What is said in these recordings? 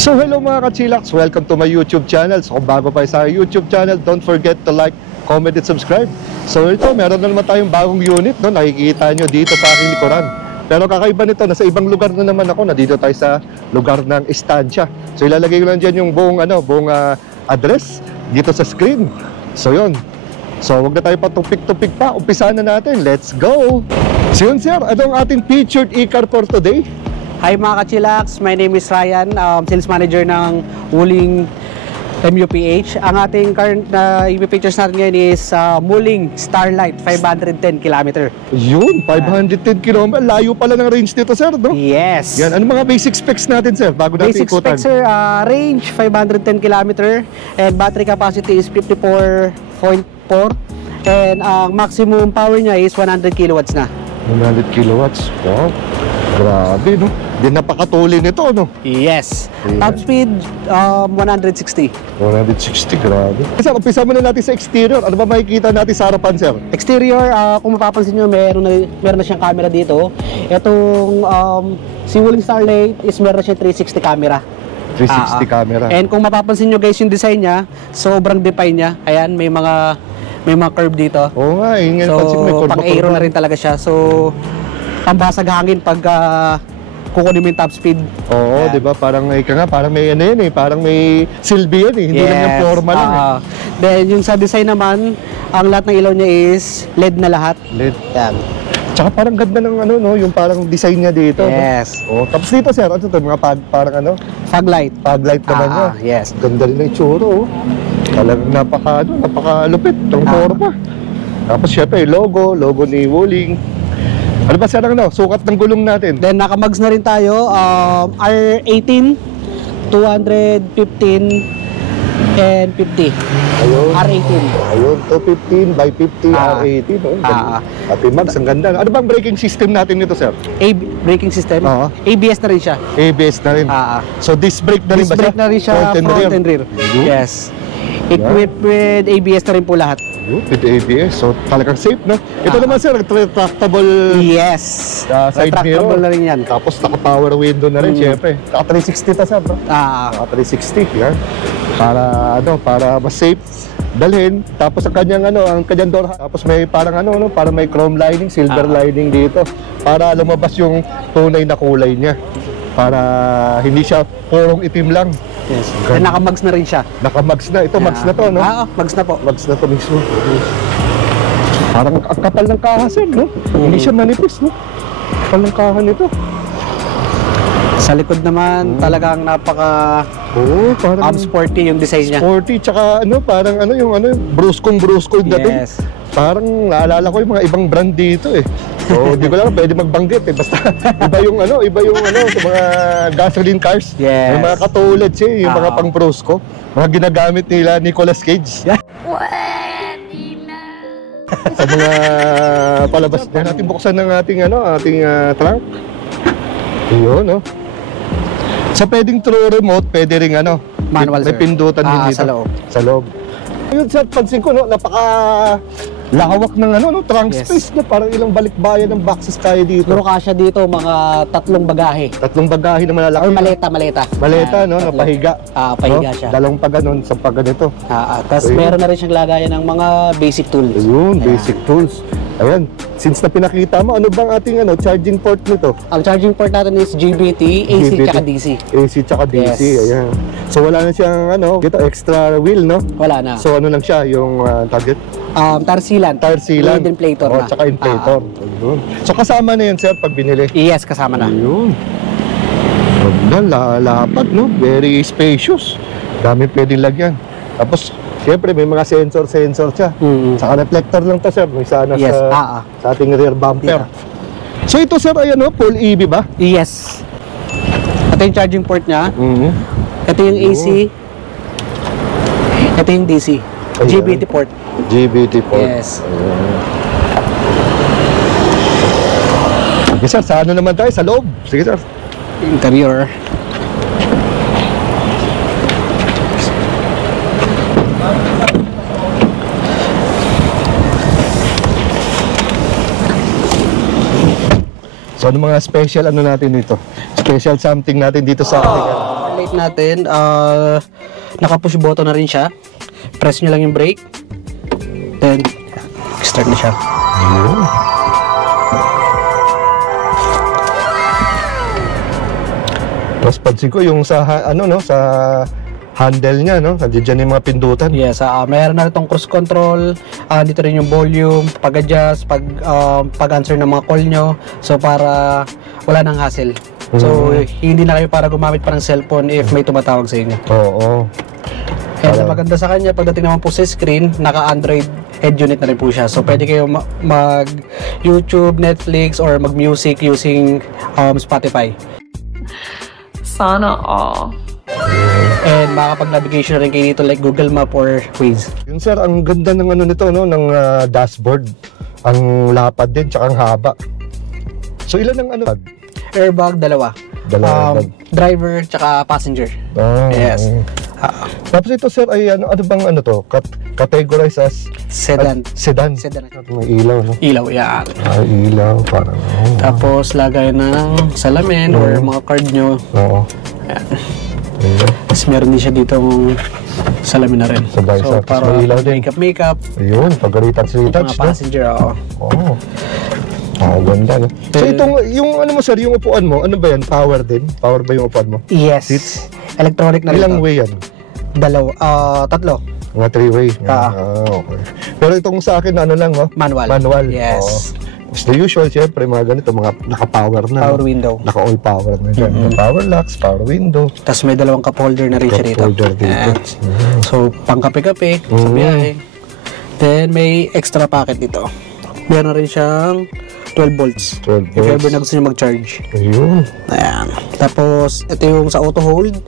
So hello mga ka-chillax, welcome to my YouTube channel. So kung bago pa sa YouTube channel, don't forget to like, comment, and subscribe. So ito, meron na naman tayong bagong unit, no? Nakikita nyo dito sa aking likuran. Pero kakaiba nito, nasa ibang lugar na naman ako. Nandito tayo sa lugar ng estansya. So ilalagay ko lang dyan yung buong address dito sa screen. So yun. So wag na tayo patupik-tupik pa. Umpisa na natin. Let's go! So yun sir, anong ating featured e-car for today? Hi mga ka-chillax, my name is Ryan, sales manager ng Wuling MUPH. Ang ating current na i-features natin ngayon is Wuling Starlight 510 km. Yun, 510 km. Layo pala ng range nito sir, no? Yes. Yan, ano mga basic specs natin sir, bago natin Basic ikutan? specs sir, range 510 km and battery capacity is 54.4 and ang maximum power niya is 100 kilowatts na. 100 kilowatts, wow. Grabe, no? Di napakatuli nito, no? Yes. Yeah. Top speed, 160. 160, grabe. Sir, umpisa muna natin sa exterior. Ano ba makikita natin sa harapan, sir? Exterior, kung mapapansin nyo, meron na siyang camera dito. Itong si Wuling Starlight is meron na siyang 360 camera. 360 camera. And kung mapapansin nyo guys, yung design niya, sobrang define niya. Ayan, may mga curve dito. Oo nga, yun nga. So, pang-aero na rin talaga siya. So, pambasag hangin pag kukunin mo yung top speed. Oo, di ba? Parang may ano yan eh. Parang may silbi yan eh. Hindi lang yung forma lang eh. Then yung sa design naman, ang lahat ng ilaw niya is LED na lahat. LED. Yan. Tsaka parang ganda ng ano, no? Yung parang design niya dito. Yes. No? Oh, tapos dito sir, ano ito? Mga parang ano? Fog light. Fog light naman niya. Yes. Ganda rin ng itsura, oh. Talagang napakalupit. Ang forma. Tapos syempre, logo ni Wuling. Ano ba sir ang sukat ng gulong natin? Then naka-mags na rin tayo, R18, 215, and 50. Ayun. R18. Ayun, 215 by 50 R18. Pati mags, ang ganda. Ano bang braking system natin nito sir? Braking system? ABS na rin siya. ABS na rin. So disc brake na rin ba siya? Disc brake na rin siya, front and rear. Yes. Equipped with ABS na rin po lahat. With ABS, so talagang safe, no? Ito naman sir, retractable. Yes. Side mirror. Na rin yan. Tapos naka-power window na rin, syempre. Naka 360 ta sir, no? Naka 360, yan. Para mas safe dalhin. Tapos ang kanyang door, tapos may parang parang may chrome lining, silver lining dito para lumabas yung tunay na kulay niya. Para hindi siya purong itim lang. Yes. And naka-mags na rin siya. Naka-mags na. Ito, mags na to, no? Mags na po. Mags na to mismo. Parang ang kapal ng kaha, sir, no? Hindi siya manipis, no? Kapal ng kaha nito. Sa likod naman, talagang parang sporty yung design niya. Sporty, tsaka parang yung bruskong dating. Yes. Parang naalala ko yung mga ibang brand dito eh. So, di ko lang pwede magbanggit eh. Basta iba yung sa mga gasoline cars. Yes. Yung mga katulad siya, yung mga pang Brusco. Mga ginagamit nila Nicolas Cage. Yeah. Sa mga palabas na natin buksan ng ating trunk. Yun, no? Sa pwedeng through remote, pwede ring manual, may pindutan din dito. Sa loob. Sa loob. Ayun sir, pansin ko, napaka-lawak ng trunk space, no? Parang ilang balikbayan ng boxes tayo dito. Puro kasya dito, mga 3 bagahe. 3 bagahe na malalaki. Or maleta. Maleta, no? Napahiga. Pahiga siya. Dalawang pa ganun, sa pa ganito. Tapos meron na rin siyang lagayan ng mga basic tools. Ayun, basic tools. Ayan, since na pinakita mo, ano bang ating charging port nito? Ang charging port natin is GBT, AC tsaka DC. AC tsaka DC, ayan. So wala na siyang dito extra wheel, no? Wala na. So ano lang siya, yung target? Tar sealant. Inflator na. Tsaka inflator. So kasama na yun, sir, pag binili? Yes, kasama na. Ayun. Lapad, no? Very spacious. Dami pwedeng lagyan. Tapos, siyempre may mga sensor siya. Saka reflector lang to sir, may sana sa ating rear bumper. So ito sir, ayan full EV ba? Yes. Ito yung charging port niya. Ito yung AC. Ito yung DC. GBT port. GBT port. Yes. Sige sir, sa naman tayo? Sa loob. Sige sir. Interior. So ano mga special natin dito? Special something natin dito sa ating brake natin, naka-push button na rin siya. Press nyo lang yung brake. Then, start na siya. Yun. Tapos pansin ko yung sa sa handle niya, no? Nandiyan yung mga pindutan. Yes, meron na itong cruise control, dito rin yung volume, pag-adjust, pag-answer ng mga call nyo. So, para wala nang hassle. So, hindi na kayo para gumamit pa ng cellphone if may tumatawag sa inyo. Oo. And maganda sa kanya, pagdating naman po sa screen, naka-Android head unit na rin po siya. So, pwede kayo mag-YouTube, Netflix, or mag-music using Spotify. Sana all. And makakapag-navigation na rin kayo dito like Google Map or Waze. Yun sir, ang ganda ng nito, no? Ng dashboard. Ang lapad din, tsaka ang haba. So, ilan ang Airbag, dalawa. Driver, tsaka passenger. Yes. Tapos ito sir ay ano bang to? Categorized as Sedan. Sedan. May ilaw, no? Ilaw, yan. Ilaw, parang Tapos lagay ng salamin or mga card nyo. Oo. Yan. Tapos meron din siya ditong salamin na rin. Sabay, so, para may ilaw din. makeup. Ayun, pag-retouch, Mga passenger, oo. Oo. Ganda, no? So yung mo sir, yung upuan mo, ano ba yan? Power din? Power ba yung upuan mo? Yes. Seats? Electronic na rin. Ilang ito. way yan? Tatlo. Mga 3-way? Okay. Pero itong sa akin, ano lang, no? Manual. Yes. It's the usual, syempre, mga ganito, mga naka-power na. Power window. Naka-all power na dyan. Power locks, power window. Tapos may dalawang cup holder na rin siya dito. Cup holder dito. So, pang kape-kape, sa biyahe. Then, may extra packet dito. Meron rin siyang 12 volts. 12 volts. If ever na gusto nyo mag-charge. Ayun. Ayan. Tapos, ito yung sa auto hold.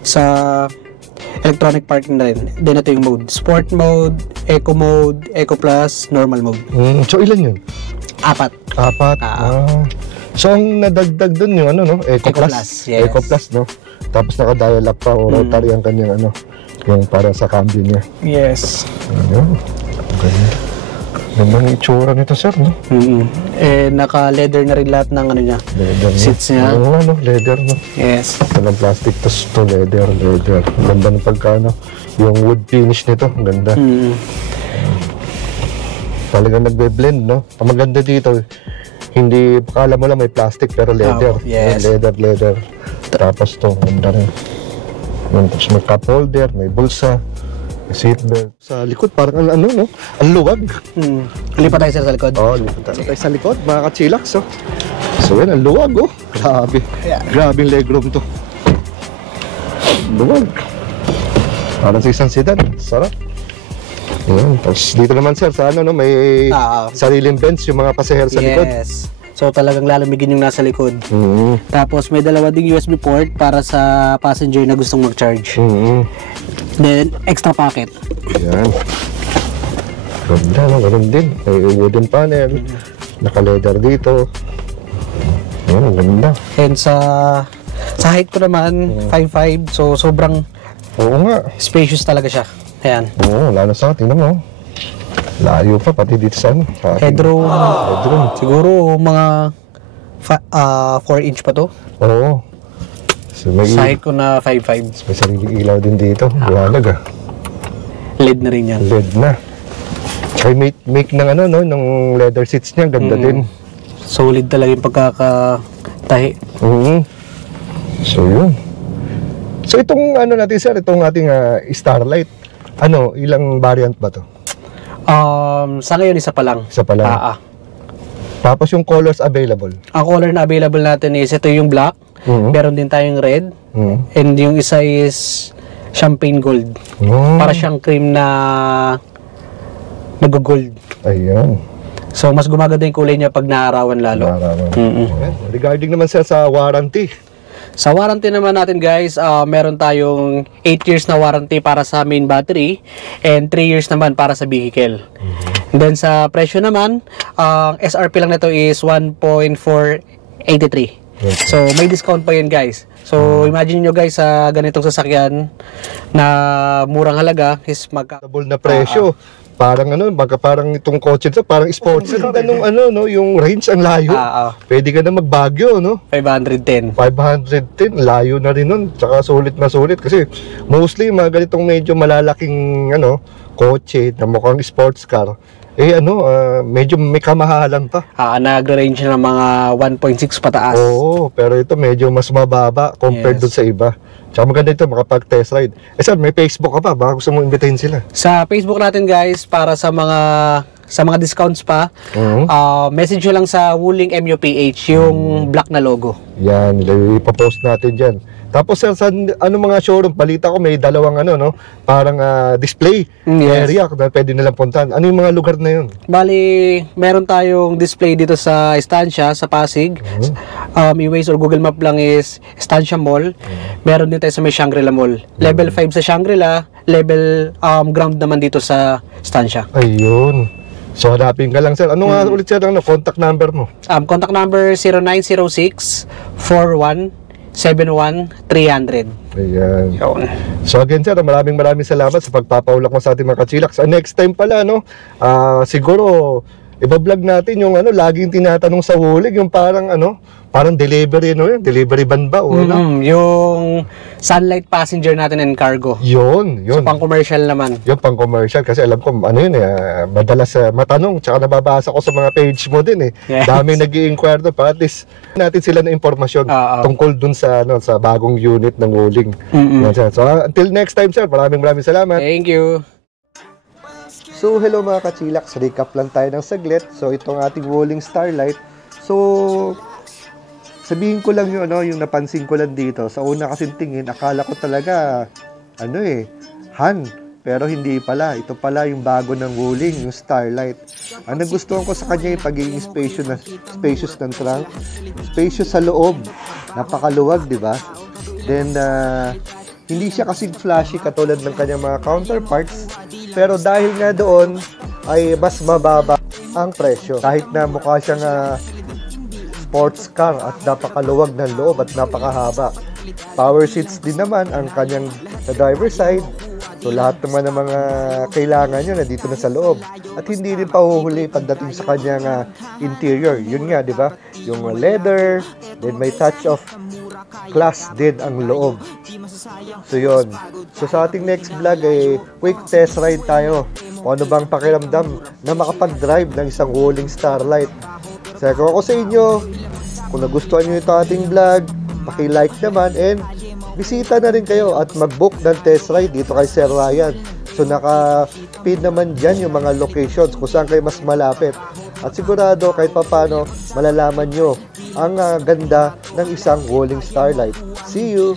Sa electronic parking na rin. Then, ito yung mode. Sport mode, Eco mode, Eco Plus, normal mode. So, ilan yun? 4. So, ang nadagdag dun yung Eco Plus. Yes. Eco Plus, no? Tapos naka-dial up pa o rotary ang kanyang yung para sa cambio niya. Yes. Ayun. Ganyan. Ganda ng itsura nito, sir, no? Naka-leather na rin lahat ng niya. Leather, seats niya. Leather, no? Yes. Walang plastic, to leather. Ganda ng yung wood finish nito, ang ganda. Talagang nagbe-blend, no? Ang maganda dito, hindi, akala mo lang may plastic, pero leather. Yes. Leather. Tapos to, ganda rin. Tapos may cup holder, may bulsa, may seatbelt. Sa likod, parang no? Ang luwag. Lipat tayo sir sa likod. Lipat tayo sa likod, mga ka-chillax, oh. So yan, ang luwag, oh. Grabe. Yeah. Grabe yung legroom to. Luwag. Parang sa isang sedan. Sarap. Yan. Tapos dito naman sir, sa may sariling bench yung mga pasahero sa likod. Yes. So talagang lalamigin yung nasa likod. Tapos may dalawa ding USB port para sa passenger na gustong mag-charge. Then extra pocket. Yan. Ganda, no? Ganun din. May wooden panel. Naka-leather dito. Yan, ganda. And sa height ko naman, 5'5". So sobrang spacious talaga siya. Ayan. Lalo sa tingnan mo. Layo pa, pati dito sa Headroom. Siguro mga 4 inch pa to. Oo. So, sa height ko na 5'5". May sariling ilaw din dito. Buwalag, LED na rin yan. LED na. Ay, make ng ng leather seats niya. Ganda din. Solid talaga yung pagkakatahi. So, yun. So, itong natin sir, itong ating Starlight. Ilang variant ba to? Sa ngayon, isa pa lang. Isa pa lang? Tapos yung colors available? Ang color na available natin is, ito yung black. Meron din tayong red. And yung isa is champagne gold. Para siyang cream na nag-gold. Ayun. So, mas gumaganda yung kulay niya pag naarawan lalo. Regarding naman sir sa warranty. Sa warranty naman natin guys, meron tayong 8 years na warranty para sa main battery and 3 years naman para sa vehicle. And then sa presyo naman, ang SRP lang nito is 1.483. So may discount pa yun guys. So imagine nyo guys, sa ganitong sasakyan na murang halaga is double na presyo. parang parang itong kotse ito, parang sports. Ganda nung yung range ang layo. Pwede ka na mag-Baguio, no? 510. 510, layo na rin nun. Tsaka sulit na sulit kasi mostly mga ganitong medyo malalaking kotse na mukhang sports car. Medyo may kamahalan pa. Nag-range ng mga 1.6 pataas. Oo, pero ito medyo mas mababa compared dun sa iba. Tsaka maganda ito, makapag-test ride. Sir, may Facebook ka pa, baka gusto mo imbitahin sila. Sa Facebook natin guys, para sa mga discounts pa, message nyo lang sa Wuling MUPH, yung black na logo. Yan, ipapost natin dyan. Tapos sir, sa mga showroom, balita ko may dalawang parang display area na pwede nilang puntahan. Ano yung mga lugar na yun? Bali, meron tayong display dito sa Estancia, sa Pasig. I-Waze or Google Map lang is Estancia Mall. Meron din tayo sa may Shangri-La Mall. Level 5 sa Shangri-La, level ground naman dito sa Estancia. Ayun. So hanapin ka lang sir. Ano nga ulit sir contact number mo? Contact number 0906-41-71-300. Ayan. Yun. So again sir, maraming salamat sa pagpapaulak mo sa ating mga kachilaks. Next time pala siguro iba-vlog natin yung laging tinatanong sa Wuling, yung parang parang delivery delivery van ba o yung Sunlight passenger natin and cargo. Yun. So pang commercial naman. Yung pang commercial kasi alam ko madalas matanong tsaka nababasa ko sa mga page mo din Yes. Dami nag-i-inquire doon para at least natin sila na impormasyon tungkol dun sa sa bagong unit ng Wuling. So until next time sir, maraming salamat. Thank you. So hello mga kachilaks, recap lang tayo ng saglit. So itong ating Wuling Starlight. So sabihin ko lang yung napansin ko lang dito. Sa una kasing tingin, akala ko talaga Han, pero hindi pala. Ito pala yung bago ng Wuling, yung Starlight. Ang nagustuhan ko sa kanya yung pagiging spacious ng trunk, spacious sa loob, napakaluwag, di ba? Then hindi siya kasing flashy katulad ng kanyang mga counterparts, pero dahil nga doon ay mas mababa ang presyo. Kahit na mukha siyang sports car at napakaluwag ng loob at napakahaba. Power seats din naman ang kanyang sa driver's side. So lahat naman ng mga kailangan nyo nandito na sa loob. At hindi rin pahuhuli pagdating sa kanyang interior. Yun nga, di ba? Yung leather, then may touch of class din ang loob. So yun. So sa ating next vlog ay quick test ride tayo. Kung ano bang pakiramdam na makapag-drive ng isang Wuling Starlight. So kung ako sa inyo, kung nagustuhan nyo ito ating vlog, paki-like naman and bisita na rin kayo at mag-book ng test ride dito kay Sir Ryan. So naka-pin naman dyan yung mga locations kung saan kayo mas malapit. At sigurado kahit papano malalaman nyo ang ganda ng isang Wuling Starlight. See you!